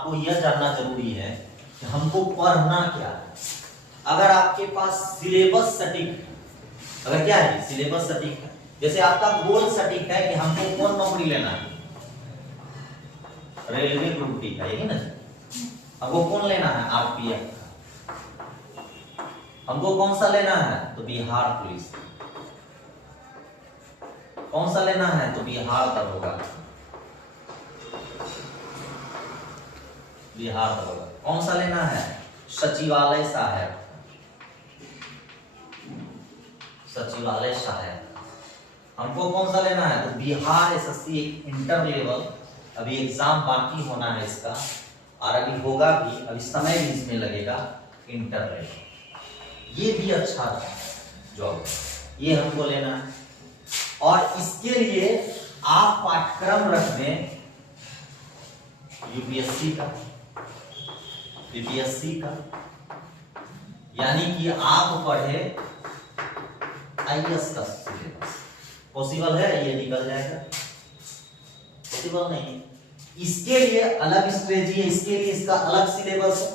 आपको यह जानना जरूरी है कि हमको पढ़ना क्या है। अगर आपके पास सिलेबस सटीक, अगर क्या है सिलेबस सटीक है, जैसे आपका गोल सटीक है कि हमको कौन नौकरी लेना है, रेलवे ग्रुप डी का, यही ना। हमको कौन लेना है, आरपीएफ का। हमको कौन सा लेना है, तो बिहार पुलिस। कौन सा लेना है, तो बिहार दरोगा, बिहार दरोगा। कौन सा लेना है, सचिवालय सहायक, सचिवालय सहायक। हमको कौन सा लेना है, तो बिहार एसएससी इंटर लेवल। अभी एग्जाम बाकी होना है इसका, और अभी होगा भी, अभी समय भी इसमें लगेगा, इंटर लेवल। ये भी अच्छा जॉब, ये हमको लेना है। और इसके लिए आप पाठ्यक्रम रख दें यूपीएससी का, बीपीएससी का, यानी कि आप पढ़े आईएएस का सिलेबस। पॉसिबल है ये निकल जाएगा? पॉसिबल नहीं। इसके लिए अलग स्ट्रेटजी है, इसके लिए इसका अलग सिलेबस है,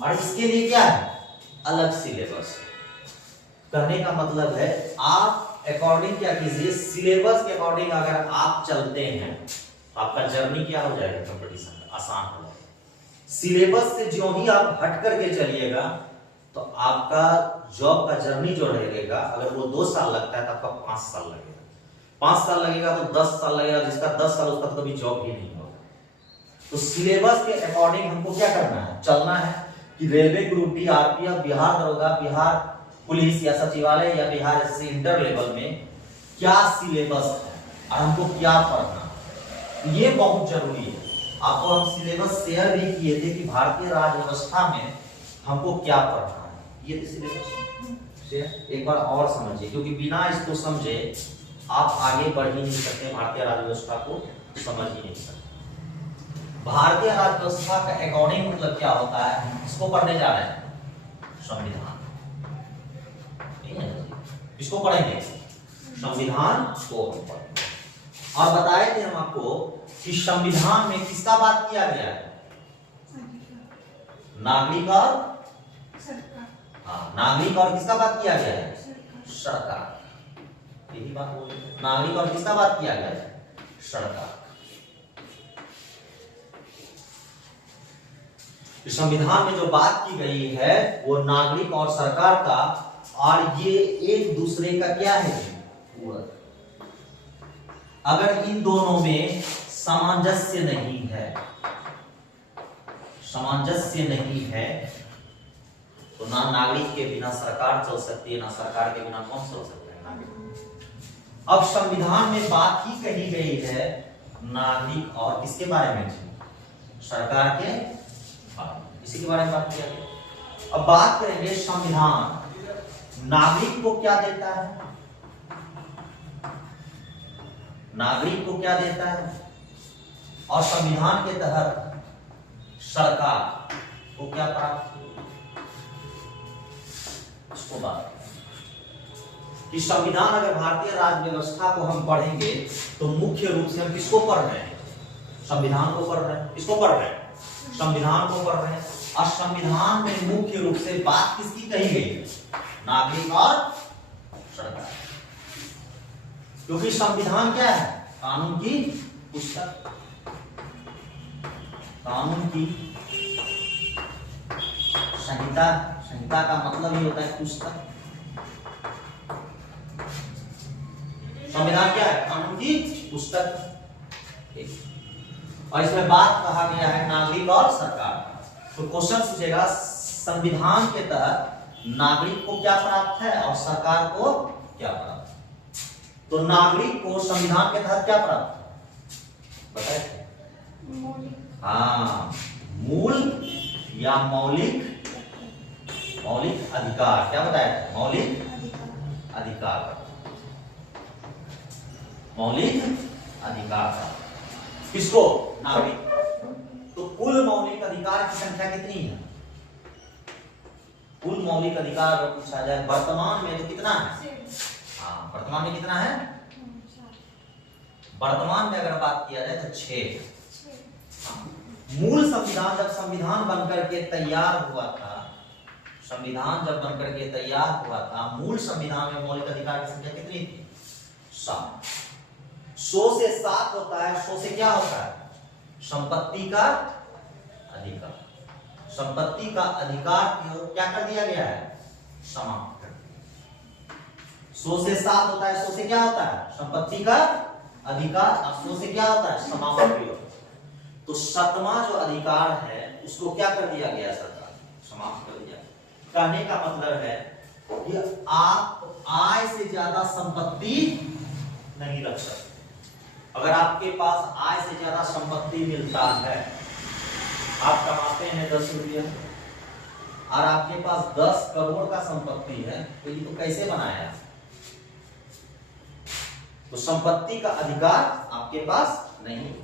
और इसके लिए क्या है, अलग सिलेबस। कहने का मतलब है आप अकॉर्डिंग क्या कीजिए, सिलेबस के अकॉर्डिंग अगर आप चलते हैं आपका जर्नी क्या हो जाएगा, कंपटीशन आसान हो जाएगा। सिलेबस से जो ही आप हट करके चलिएगा तो आपका जॉब का जर्नी जो रहेगा, अगर वो 2 साल लगता है तो आपका 5 साल लगेगा, 5 साल लगेगा तो 10 साल लगेगा, जिसका 10 साल उसका तो कभी जॉब ही नहीं होगा। तो सिलेबस के अकॉर्डिंग हमको क्या करना है, चलना है कि railway group D, RPF, Bihar दरोगा, बिहार पुलिस या सचिवालय या बिहार एसएससी इंटर लेवल में क्या सिलेबस है और हमको क्या पढ़ना है, ये बहुत जरूरी है। आपको हम सिलेबस शेयर भी किए थे कि भारतीय राज्य व्यवस्था में हमको क्या पढ़ना है, ये सिलेबस शेयर एक बार और समझिए, क्योंकि बिना इसको समझे आप आगे बढ़ ही नहीं सकते, भारतीय राज्य व्यवस्था को समझ ही नहीं सकते। भारतीय राज्य व्यवस्था का अकॉर्डिंग मतलब क्या होता है, इसको पढ़ने जा रहे हैं, संविधान। इसको पढ़ेंगे, संविधान को पढ़ेंगे। और बताए थे हम आपको कि संविधान में किसका बात किया गया है, नागरिक और सरकार। हाँ, नागरिक और किसका बात किया गया है, सरकार। यही बात बोल, नागरिक और किसका बात किया गया है, सरकार। संविधान में जो बात की गई है वो नागरिक और सरकार का, और ये एक दूसरे का क्या है, पूरक। अगर इन दोनों में सामंजस्य नहीं है, सामंजस्य नहीं है, तो ना नागरिक के बिना सरकार चल सकती है, ना सरकार के बिना कौन चल सकता है, नागरिक। अब संविधान में बात ही कही गई है नागरिक और किसके बारे में, सरकार के, इसी के बारे में बात किया गया। अब बात करेंगे संविधान नागरिक को क्या देता है, नागरिक को क्या देता है, और संविधान के तहत सरकार को क्या प्राप्त होगा, इसको बात कि संविधान, अगर भारतीय राज्य व्यवस्था को हम पढ़ेंगे तो मुख्य रूप से हम किसको पढ़ रहे हैं, संविधान को पढ़ रहे हैं, किसको पढ़ रहे हैं, संविधान को पढ़ रहे हैं। और संविधान में मुख्य रूप से बात किसकी कही गई है, नागरिक और सरकार। क्योंकि संविधान क्या है, कानून की पुस्तक, कानून की संहिता। संहिता का मतलब ही होता है पुस्तक। संविधान क्या है, कानून की पुस्तक। और इसमें बात कहा गया है नागरिक और सरकार। तो क्वेश्चन पूछेगा संविधान के तहत नागरिक को क्या प्राप्त है और सरकार को क्या प्राप्त है। तो नागरिक को संविधान के तहत क्या प्राप्त है, बताइए। हाँ, मूल या मौलिक, मौलिक अधिकार। क्या बताया, मौलिक अधिकार, मौलिक अधिकार किसको, नागरिक। तो कुल मौलिक अधिकार की संख्या कितनी है, कुल मौलिक अधिकार अगर पूछा जाए वर्तमान में तो कितना है, हाँ वर्तमान में कितना है, वर्तमान में अगर बात किया जाए तो 6। मूल संविधान जब संविधान बनकर के तैयार हुआ था, संविधान जब बनकर के तैयार हुआ था, मूल संविधान में मौलिक अधिकार की संख्या कितनी थी? 7। 100 से 7 होता है। 100 से क्या होता है? संपत्ति का अधिकार। संपत्ति का अधिकार को क्या कर दिया गया है? समाप्त कर दिया। 100 से 7 होता है। 100 से क्या होता है? संपत्ति का अधिकार। और 100 से क्या होता है? समाप्त। तो 7वां जो अधिकार है उसको क्या कर दिया गया? सरकार समाप्त कर दिया। कहने का मतलब है कि आप आय से ज्यादा संपत्ति नहीं रख सकते। अगर आपके पास आय से ज्यादा संपत्ति मिलता है, आप कमाते हैं 10 रुपये और आपके पास 10 करोड़ का संपत्ति है, तो ये तो कैसे बनाया? तो संपत्ति का अधिकार आपके पास नहीं।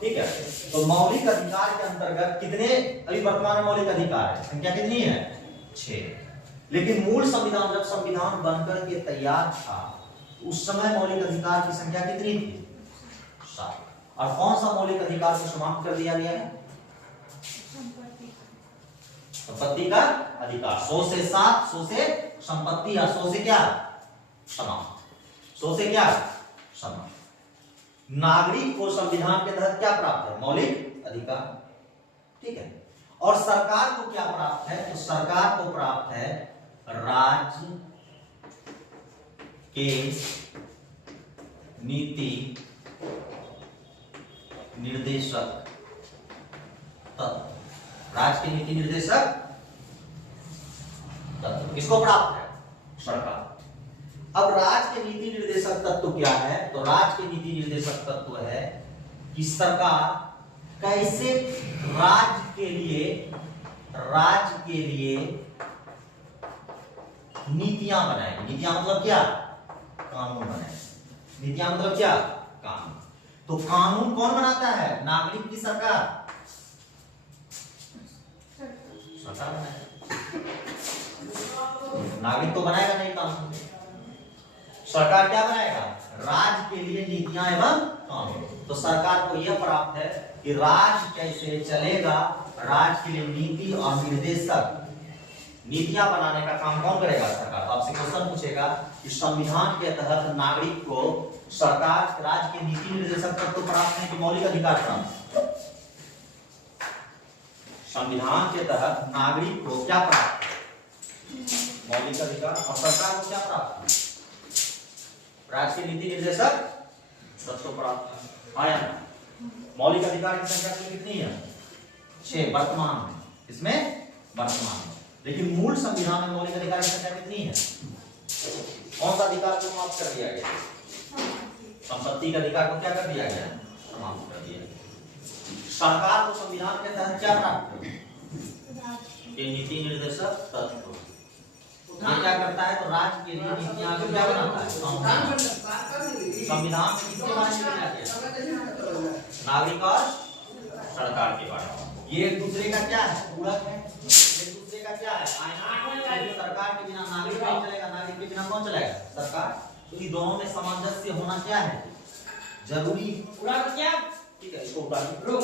ठीक है, तो मौलिक अधिकार के अंतर्गत कितने अभी वर्तमान में मौलिक अधिकार है? संख्या कितनी है? 6। लेकिन मूल संविधान जब संविधान बनकर के तैयार था, उस समय मौलिक अधिकार की संख्या कितनी थी? 7। और कौन सा मौलिक अधिकार को समाप्त कर दिया गया है? संपत्ति का अधिकार। 100 से 7, 100 से संपत्ति और 100 से क्या? समाप्त। 100 से क्या? समाप्त। नागरिक को संविधान के तहत क्या प्राप्त है? मौलिक अधिकार। ठीक है, और सरकार को क्या प्राप्त है? तो सरकार को प्राप्त है राज्य के नीति निर्देशक तत्व। राज्य के नीति निर्देशक तत्व किसको प्राप्त है? सरकार। अब राज्य के नीति निर्देशक तत्व क्या है? तो राज्य के नीति निर्देशक तत्व है कि सरकार कैसे राज्य के लिए नीतियां बनाए। नीतियां मतलब क्या? कानून बनाए। नीतियां मतलब क्या? कानून। तो कानून कौन बनाता है? नागरिक की सरकार? सरकार बनाएगा। नागरिक तो बनाएगा नहीं कानून। सरकार क्या बनाएगा? राज्य के लिए नीतियां एवं कानून। तो सरकार को यह प्राप्त है कि राज्य कैसे चलेगा, राज्य के लिए नीति और निर्देशक नीतियां बनाने का काम कौन करेगा? सरकार। तो आपसे क्वेश्चन पूछेगा कि संविधान के तहत नागरिक को सरकार राज्य के नीति निर्देशक तत्व तो प्राप्त है कि मौलिक अधिकार प्राप्त? संविधान के तहत नागरिक को क्या प्राप्त है? मौलिक अधिकार। और सरकार को क्या प्राप्त है? राज्य के नीति निर्देशक तत्व प्राप्त है। आया ना? मौलिक अधिकार की संख्या कितनी है? 6 वर्तमान में। इसमें वर्तमान में। लेकिन मूल संविधान में मौलिक अधिकार की संख्या कितनी है? कौन सा अधिकार को समाप्त कर दिया गया? संपत्ति के अधिकार को क्या कर दिया गया? समाप्त कर दिया गया। सरकार को संविधान के तहत क्या प्राप्त है? नीति निर्देशक तत्व। ये क्या करता है? तो राज्य के लिए नीतियां क्या बनाता है? संविधान में किसके बारे में लिखा गया? नागरिक और सरकार के बारे में। ये एक दूसरे का क्या है? पूरक है। एक दूसरे का क्या है? सरकार के बिना नागरिक नहीं चलेगा, नागरिक के बिना कौन चलेगा? सरकार। तो इन दोनों में सामंजस्य होना क्या है? जरूरी। पूरा क्या? ठीक है, इसको उतार दो।